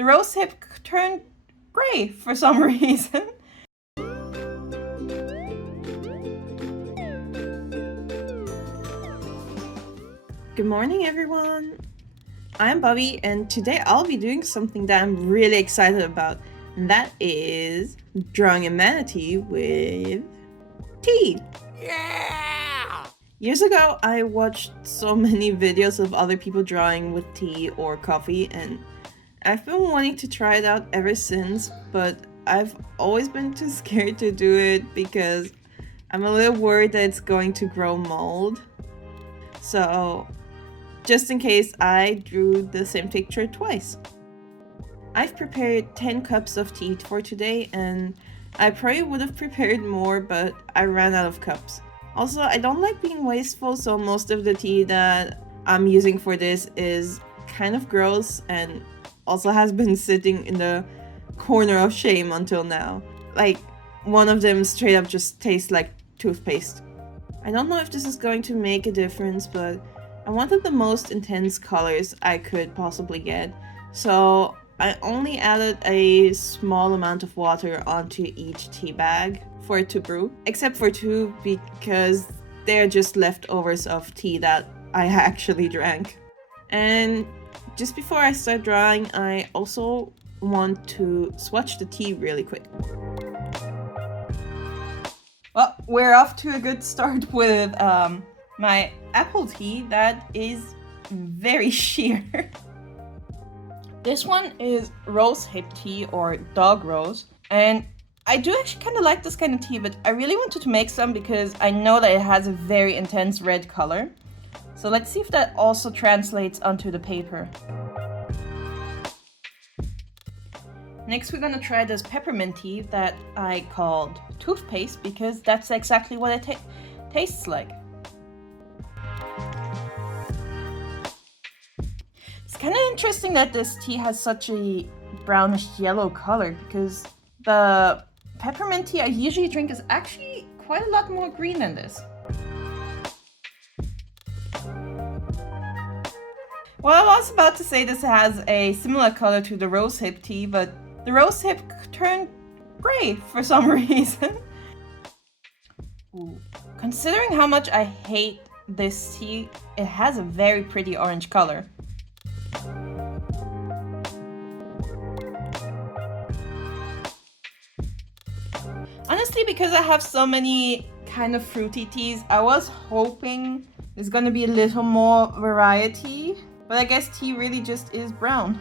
the rose hip turned gray for some reason. Good morning, everyone. I'm Bobby, and today I'll be doing something that I'm really excited about, and that is drawing a manatee with tea. Yeah! Years ago, I watched so many videos of other people drawing with tea or coffee, and I've been wanting to try it out ever since, but I've always been too scared to do it because I'm a little worried that it's going to grow mold. So, just in case, I drew the same picture twice. I've prepared 10 cups of tea for today, and I probably would have prepared more, but I ran out of cups. Also, I don't like being wasteful, so most of the tea that I'm using for this is kind of gross and also has been sitting in the corner of shame until now. Like, one of them straight up just tastes like toothpaste. I don't know if this is going to make a difference, but I wanted the most intense colors I could possibly get, so I only added a small amount of water onto each tea bag for it to brew, except for two because they're just leftovers of tea that I actually drank. And just before I start drawing, I also want to swatch the tea really quick. Well, we're off to a good start with my apple tea that is very sheer. This one is rose hip tea or dog rose, and I do actually kind of like this kind of tea, but I really wanted to make some because I know that it has a very intense red color. So let's see if that also translates onto the paper. Next, we're gonna try this peppermint tea that I called toothpaste because that's exactly what it tastes like. It's kind of interesting that this tea has such a brownish yellow color because the peppermint tea I usually drink is actually quite a lot more green than this. Well, I was about to say this has a similar color to the rose hip tea, but the rose hip turned gray for some reason. Ooh. Considering how much I hate this tea, it has a very pretty orange color. Honestly, because I have so many kind of fruity teas, I was hoping there's gonna be a little more variety, but I guess tea really just is brown.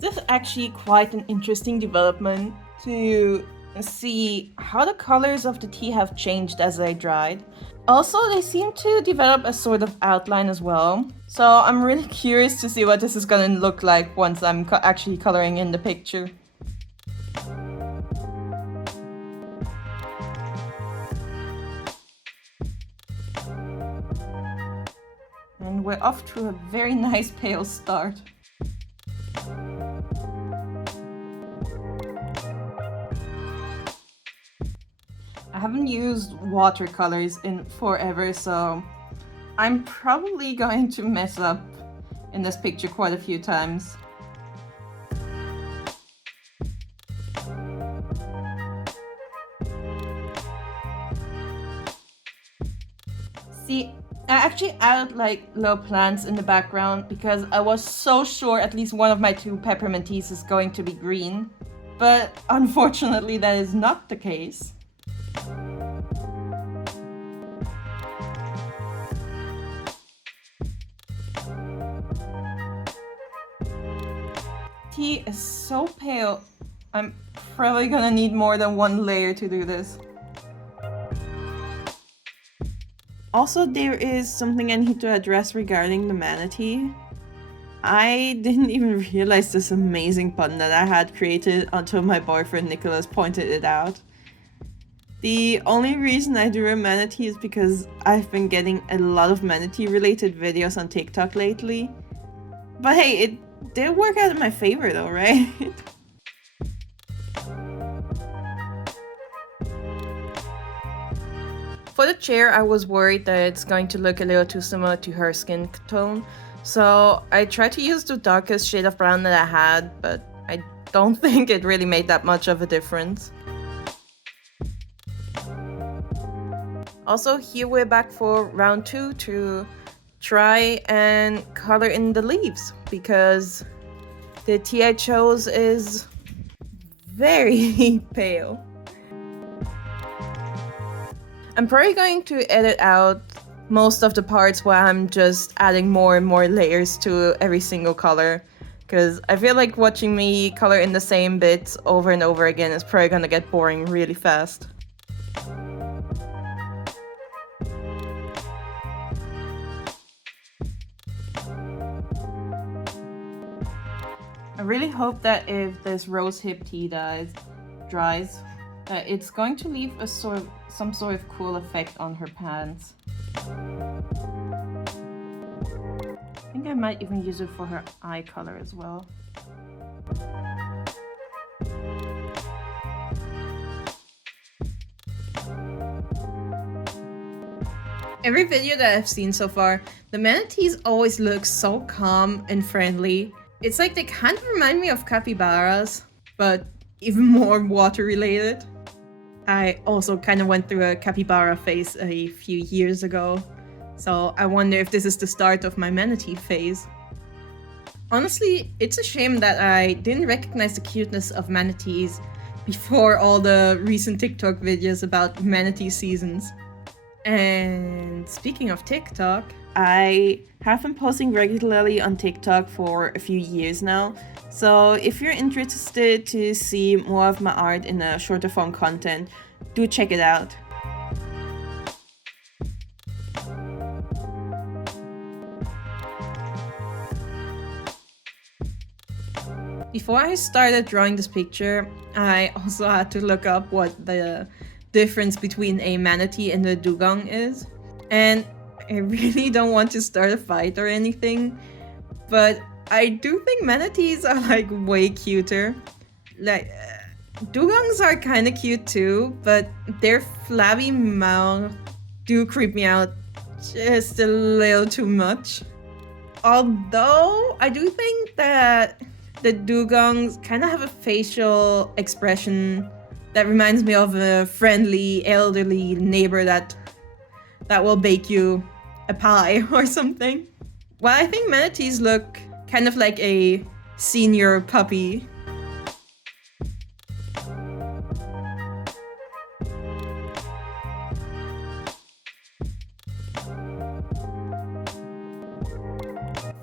This is actually quite an interesting development to see how the colors of the tea have changed as they dried. Also, they seem to develop a sort of outline as well. So I'm really curious to see what this is gonna look like once I'm actually coloring in the picture. And we're off to a very nice pale start. I haven't used watercolors in forever, so I'm probably going to mess up in this picture quite a few times. See, I actually added like little plants in the background because I was so sure at least one of my two peppermint teas is going to be green, but unfortunately that is not the case. Tea is so pale, I'm probably gonna need more than one layer to do this. Also, there is something I need to address regarding the manatee. I didn't even realize this amazing pun that I had created until my boyfriend Nicholas pointed it out. The only reason I drew a manatee is because I've been getting a lot of manatee related videos on TikTok lately. But hey, it did work out in my favor though, right? For the chair, I was worried that it's going to look a little too similar to her skin tone, So I tried to use the darkest shade of brown that I had, but I don't think it really made that much of a difference. Also, here we're back for round 2 to try and color in the leaves, because the tea I chose is very pale. I'm probably going to edit out most of the parts where I'm just adding more and more layers to every single color, because I feel like watching me color in the same bits over and over again is probably gonna get boring really fast. I really hope that if this rosehip tea dries, that it's going to leave some sort of cool effect on her pants. I think I might even use it for her eye color as well. Every video that I've seen so far, the manatees always look so calm and friendly. It's like they kind of remind me of capybaras, but even more water related. I also kind of went through a capybara phase a few years ago, so I wonder if this is the start of my manatee phase. Honestly, it's a shame that I didn't recognize the cuteness of manatees before all the recent TikTok videos about manatee seasons. And speaking of TikTok, I have been posting regularly on TikTok for a few years now. So if you're interested to see more of my art in a shorter form content, do check it out. Before I started drawing this picture, I also had to look up what the difference between a manatee and a dugong is. And I really don't want to start a fight or anything, but I do think manatees are like way cuter. Like, dugongs are kind of cute too, but their flabby mouth do creep me out just a little too much. Although I do think that the dugongs kind of have a facial expression that reminds me of a friendly, elderly neighbor that will bake you a pie or something. Well, I think manatees look kind of like a senior puppy.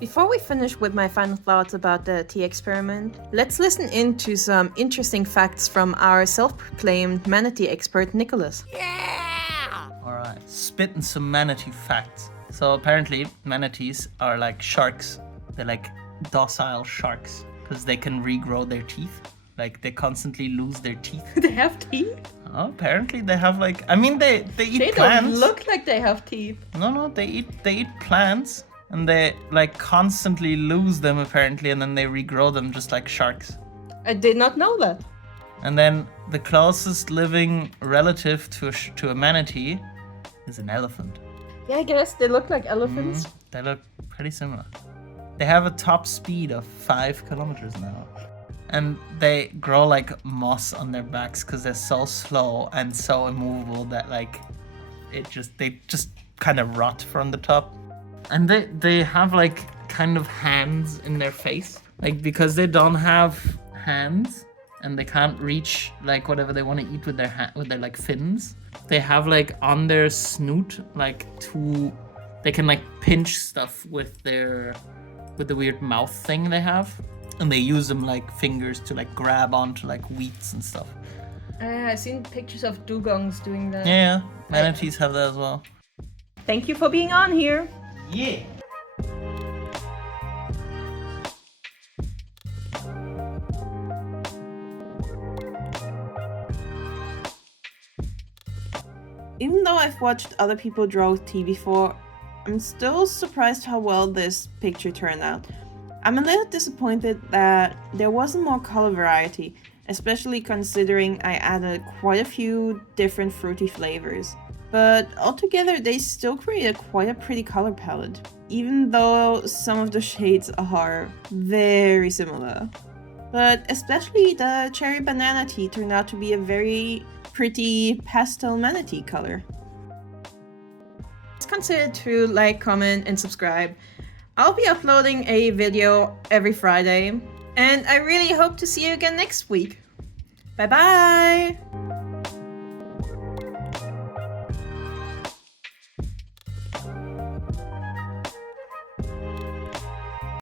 Before we finish with my final thoughts about the tea experiment, let's listen in to some interesting facts from our self-proclaimed manatee expert, Nicholas. Yeah! Alright, spitting some manatee facts. So apparently manatees are like sharks. They're like docile sharks because they can regrow their teeth. Like they constantly lose their teeth. They have teeth? Oh, apparently they have like, I mean they eat They plants. don't look like they have teeth. No, they eat plants. And they like constantly lose them apparently, and then they regrow them just like sharks. I did not know that. And then the closest living relative to a manatee is an elephant. Yeah, I guess they look like elephants. They look pretty similar. They have a top speed of 5 kilometers an hour. And they grow like moss on their backs because they're so slow and so immovable that like they just kind of rot from the top. And they have like kind of hands in their face, like because they don't have hands and they can't reach like whatever they want to eat with their like fins. They have like on their snoot like they can like pinch stuff with the weird mouth thing they have, and they use them like fingers to like grab onto like wheats and stuff. I've seen pictures of dugongs doing that. Yeah, manatees have that as well. Thank you for being on here. Yeah. Even though I've watched other people draw tea before, I'm still surprised how well this picture turned out. I'm a little disappointed that there wasn't more color variety, especially considering I added quite a few different fruity flavors. but altogether they still create quite a pretty color palette, even though some of the shades are very similar. But especially the cherry banana tea turned out to be a very pretty pastel manatee color. Please consider to like, comment, and subscribe. I'll be uploading a video every Friday, and I really hope to see you again next week. Bye bye!